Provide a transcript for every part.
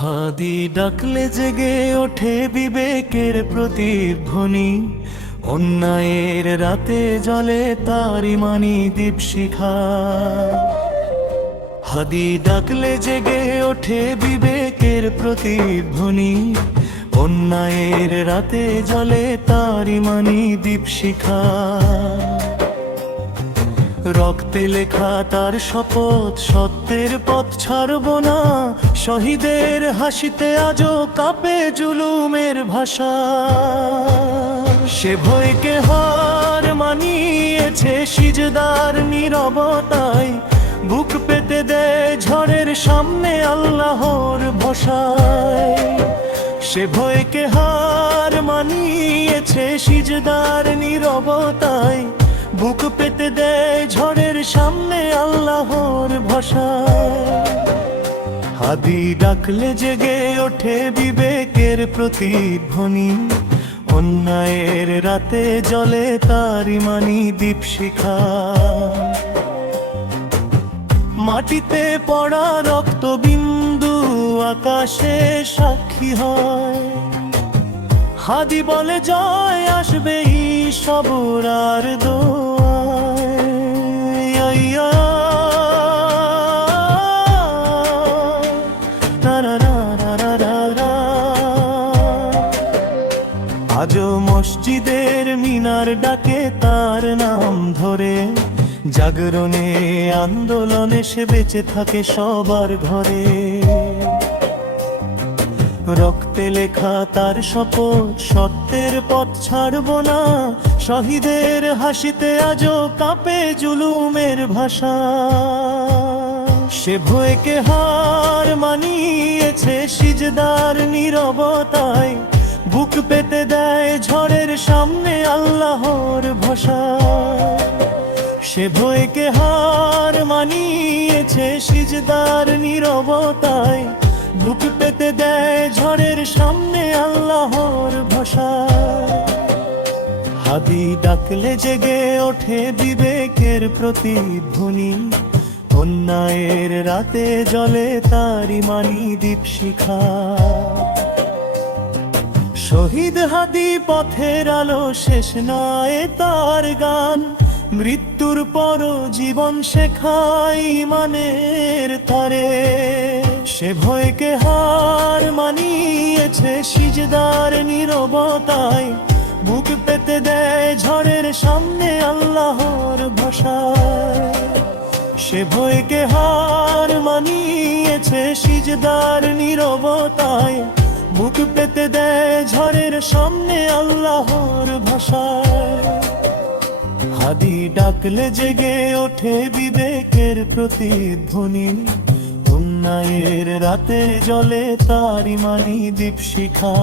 হাদি ডাকলে জেগে ওঠে বিবেকের প্রতিধ্বনি, অন্যায়ের রাতে জ্বলে তার ইমানি দীপশিখা। হাদি ডাকলে জেগে ওঠে বিবেকের প্রতিধ্বনি, অন্যায়ের রাতে জ্বলে তার ইমানি দীপশিখা। রক্তে লেখা তার শপথ, সত্যের পথ ছাড়ব না। শহীদের হাসিতে আজও কাঁপে জুলুমের ভাষা। সে ভয়কে হার মানিয়েছে সিজদার নীরবতায়, বুক পেতে দেয় ঝড়ের সামনে আল্লাহর ভরসায়। সে ভয়কে হার মানিয়েছে সিজদার নীরবতায়, বুক পেতে দেয় ঝড়ের সামনে আল্লাহর ভরসায়। হাদি ডাকলে জেগে ওঠে বিবেকের প্রতিধ্বনি, অন্যায়ের রাতে জ্বলে তার ইমানি দীপশিখা। মাটিতে পড়া রক্তবিন্দু আকাশে সাক্ষী হয়। হাদি বলে জয় আসবে সবর আর দোয়ায়। আজও মসজিদের মিনার ডাকে তার নাম ধরে, জাগরণে আন্দোলনে সে বেঁচে থাকে সবার ঘরে। রক্তে লেখা তার শপথ, সত্যের পথ ছাড়ব না। শহীদের হাসিতে আজও কাঁপে জুলুমের ভাষা। সে ভয়কে হার মানিয়েছে সিজদার নীরবতায়, বুক পেতে দেয় ঝড়ের সামনে আল্লাহর ভরসায়। সে ভয়কে হার মানিয়েছে সিজদার নীরবতায়, বুক পেতে দেয় ঝড়ের সামনে আল্লাহর ভরসায়। হাদি ডাকলে জেগে ওঠে বিবেকের প্রতিধ্বনি, অন্যায়ের রাতে জ্বলে তার ইমানি দীপশিখা। শহীদ হাদি পথের আলো, শেষ নয় তার গান। মৃত্যুর পরও জীবন শেখায় ইমানের তারে। সে ভয়কে হার মানিয়েছে সিজদার নীরবতায়, বুক পেতে দেয় ঝড়ের সামনে আল্লাহর ভরসায়। সে ভয়কে হার মানিয়েছে সিজদার নীরবতায়, বুক পেতে দেয় ঝড়ের সামনে আল্লাহর ভরসায়। হাদি ডাকলে জেগে ওঠে বিবেকের প্রতিধ্বনি, অন্যায়ের রাতে জ্বলে তার ইমানি দীপশিখা।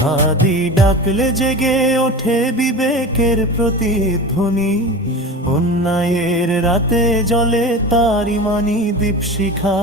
হাদি ডাকলে জেগে ওঠে বিবেকের প্রতিধ্বনি, অন্যায়ের রাতে জ্বলে তার ইমানি দীপশিখা।